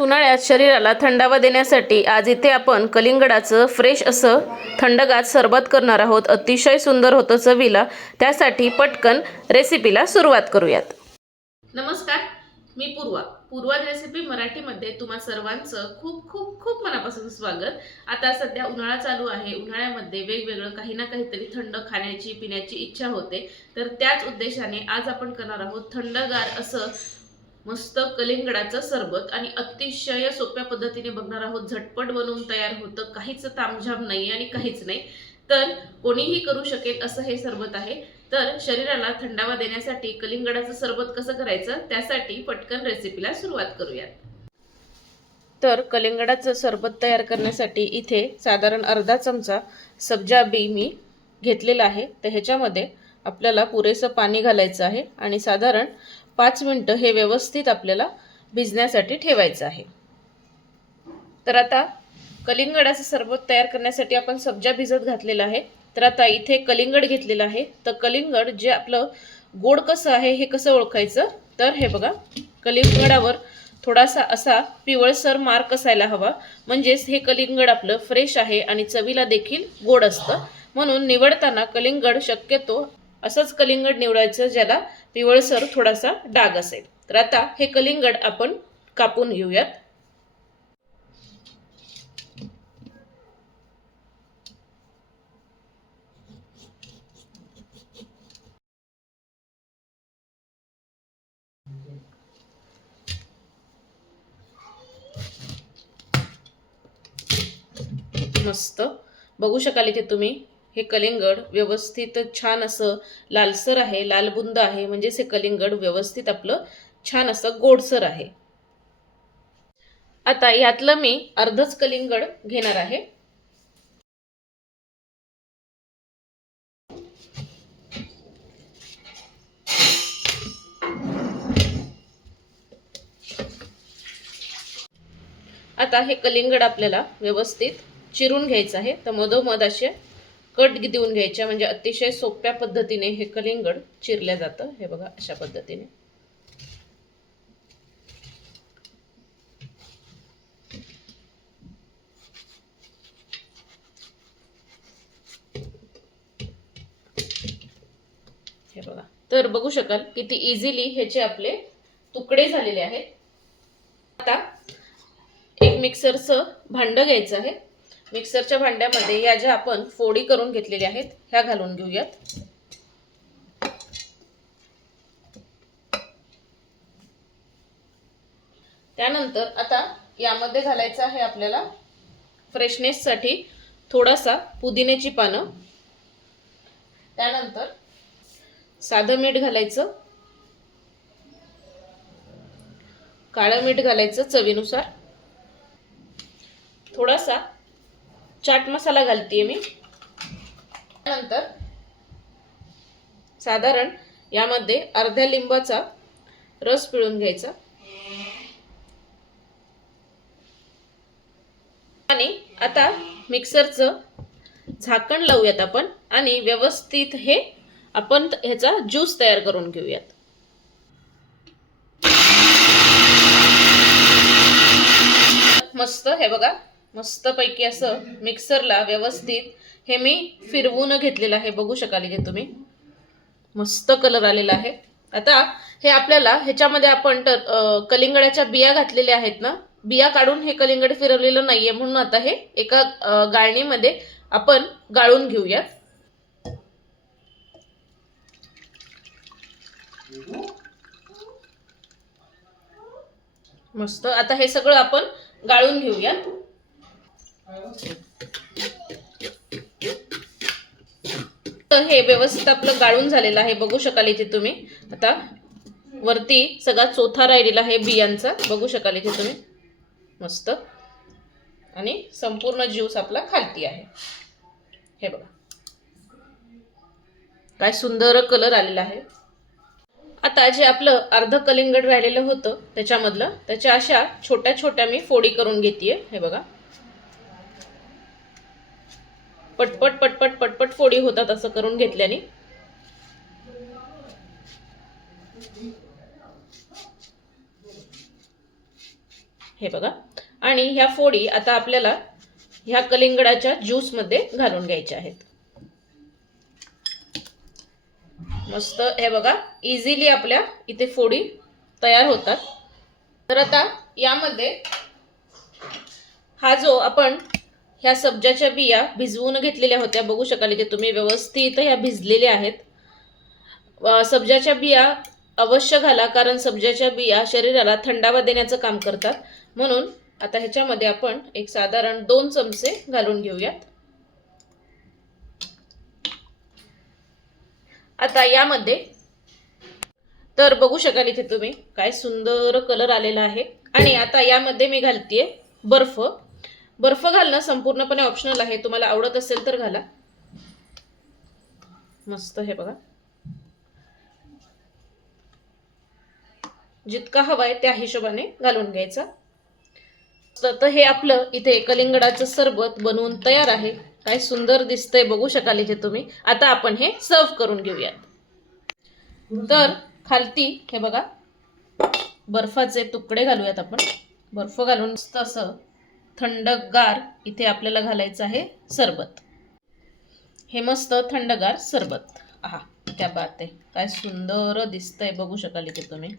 उन्हाळ्यात शरीराला थंडावा देण्यासाठी आज इथे आपण कलिंगडाचं फ्रेश असं थंडगार सरबत करणार आहोत. अतिशय सुंदर होतं चवीला. त्यासाठी पटकन रेसिपीला सुरुवात करूयात. नमस्कार मी पूर्वा. पूर्वा रेसिपी मराठीमध्ये तुम्हा सर्वांचं खूप खूप खूप मनापासून स्वागत. आता सध्या उन्हाळा चालू आहे. उन्हाळ्यामध्ये वेगवेगळं काही ना काहीतरी थंड खाण्याची पिण्याची इच्छा होते. तर त्याच उद्देशाने आज आपण करणार आहोत थंडगार असं मस्त कलिंगडाचं सरबत आणि अतिशय सोप्या पद्धतीने बघणार आहोत. झटपट बनवून तयार होतं. काहीच तामझाम नाही आणि काहीच नाही. तर कोणीही करू शकेल असं हे सरबत आहे. तर शरीराला थंडावा देण्यासाठी कलिंगडाचं सरबत कसं करायचं त्यासाठी पटकन रेसिपीला सुरुवात करूयात. तर कलिंगडाचं सरबत तयार करण्यासाठी इथे साधारण अर्धा चमचा सब्जा बी मी घेतलेला आहे. तर ह्याच्यामध्ये आपल्याला पुरेसं पाणी घालायचं आहे आणि साधारण पाच मिनटं हे व्यवस्थित आपल्याला भिजण्यासाठी ठेवायचं आहे. तर आता कलिंगडाचं सरबत तयार करण्यासाठी आपण सब्जा भिजत घातलेला आहे. तर आता इथे कलिंगड घेतलेलं आहे. तर कलिंगड जे आपलं गोड कसं आहे हे कसं ओळखायचं? तर हे बघा कलिंगडावर थोडासा असा पिवळसर मार्क असायला हवा. म्हणजेच हे कलिंगड आपलं फ्रेश आहे आणि चवीला देखील गोड असतं. म्हणून निवडताना कलिंगड शक्यतो असंच कलिंगड निवडायचं ज्याला पिवळसर थोडासा डाग असेल. तर आता हे कलिंगड आपण कापून घेऊयात. मस्त. बघू शकाल इथे तुम्ही. हे कलिंगड व्यवस्थित छान असं लालसर आहे लालबुंद आहे म्हणजेच हे कलिंगड व्यवस्थित आपलं छान असं गोडसर आहे. आता यातलं मी अर्धच कलिंगड घेणार आहे. आता हे कलिंगड आपल्याला व्यवस्थित चिरून घ्यायचं आहे. तर मधोमध असे कट देऊन घ्यायच्या म्हणजे अतिशय सोप्या पद्धतीने हे कलिंगड चिरल्या जातं. हे बघा अशा पद्धतीने. हे बघा. तर बघू शकाल किती इझिली ह्याचे आपले तुकडे झालेले आहेत. आता एक मिक्सरचं भांडं घ्यायचं आहे. मिक्सरच्या भांड्यामध्ये या ज्या आपण फोडी करून घेतलेल्या आहेत ह्या घालून घेऊयात. त्यानंतर आता यामध्ये घालायचं आहे आपल्याला फ्रेशनेससाठी थोडासा पुदिन्याची पानं. त्यानंतर साधं मीठ घालायचं. काळं मीठ घालायचं चवीनुसार. थोडासा चाट मसाला घालते मी. त्यानंतर साधारण यामध्ये अर्ध्या लिंबाचा रस पिळून घ्यायचा. आणि आता मिक्सरचं झाकण लावूयात आपण आणि व्यवस्थित हे आपण ह्याचा ज्यूस तयार करून घेऊयात. मस्त हे बघा. मस्तपैकी असं मिक्सरला व्यवस्थित हे मी फिरवून घेतलेलं आहे. बघू शकाल इथे तुम्ही. मस्त कलर आलेला आहे. आता हे आपल्याला ह्याच्यामध्ये आपण तर कलिंगडाच्या बिया घातलेल्या आहेत ना? बिया काढून हे कलिंगड फिरवलेलं नाहीये. म्हणून आता हे एका गाळणीमध्ये आपण गाळून घेऊयात मस्त. आता हे सगळं आपण गाळून घेऊयात तर हे व्यवस्थित आपलं गाळून झालेलं आहे. बघू शकाल इथे तुम्ही. आता वरती सगळा चोथा राहिलेला आहे बियांचा. बघू शकाल इथे तुम्ही. मस्त. आणि संपूर्ण ज्यूस आपला खालती आहे. हे बघा. काय सुंदर कलर आलेला आहे. आता जे आपलं अर्ध कलिंगड राहिलेलं होतं त्याच्यामधलं त्याच्या अशा छोट्या छोट्या मी फोडी करून घेते हे बघा. पटपट पटपट पटपट फोडी होतात असं करून घेतल्याने. हे बघा. आणि ह्या फोडी आता आपल्याला ह्या कलिंगडाच्या ज्यूसमध्ये घालून घ्यायच्या आहेत. मस्त हे बघा. इझिली आपल्या इथे फोडी तयार होतात. तर आता यामध्ये हा जो आपण ह्या सब्जाच्या बिया भिजवून घेतलेल्या होत्या. बघू शकाल इथे तुम्ही व्यवस्थित ह्या भिजलेल्या आहेत. सब्जाच्या बिया अवश्य घाला कारण सब्जाच्या बिया शरीराला थंडावा देण्याचं काम करतात. म्हणून आता ह्याच्यामध्ये आपण एक साधारण दोन चमचे घालून घेऊयात. आता यामध्ये तर बघू शकाल इथे तुम्ही काय सुंदर कलर आलेला आहे. आणि आता यामध्ये मी घालतीये बर्फ. बर्फ घालणं संपूर्णपणे ऑप्शनल आहे. तुम्हाला आवडत असेल तर घाला. मस्त हे बघा. जितका हवाय त्या हिशोबाने घालून घ्यायचा. तर तर हे आपलं इथे कलिंगडाचं सरबत बनवून तयार आहे. काय सुंदर दिसतंय बघू शकाल इथे तुम्ही. आता आपण हे सर्व करून घेऊयात. तर खालती हे बघा. बर्फाचे तुकडे घालूयात आपण. बर्फ घालून असं थंडगार इथे आपल्याला घालायचं आहे सरबत. हे मस्त थंडगार सरबत. आहा त्या बात आहे. काय सुंदर दिसतंय बघू शकाल इथे तुम्ही.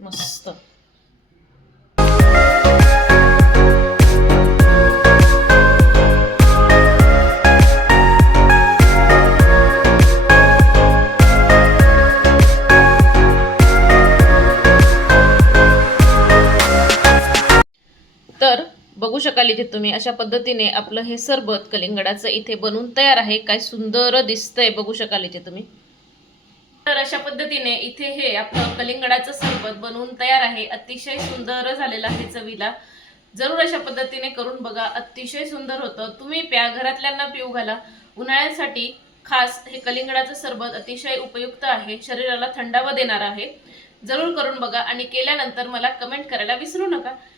मस्त. बघू शकाल इथे तुम्ही अशा पद्धतीने आपलं हे सरबत कलिंगडाचं इथे बनवून तयार आहे. काय सुंदर दिसतंय बघू शकाल इथे तुम्ही. तर अशा पद्धतीने इथे हे आपलं कलिंगडाचं सरबत बनवून तयार आहे. अतिशय सुंदर झालेलं आहे चवीला. जरूर अशा पद्धतीने करून बघा. अतिशय सुंदर होतं. तुम्ही प्या घरातल्यांना पिऊ घाला. उन्हाळ्यासाठी खास हे कलिंगडाचं सरबत अतिशय उपयुक्त आहे. शरीराला थंडावा देणार आहे. जरूर करून बघा. आणि केल्यानंतर मला कमेंट करायला विसरू नका.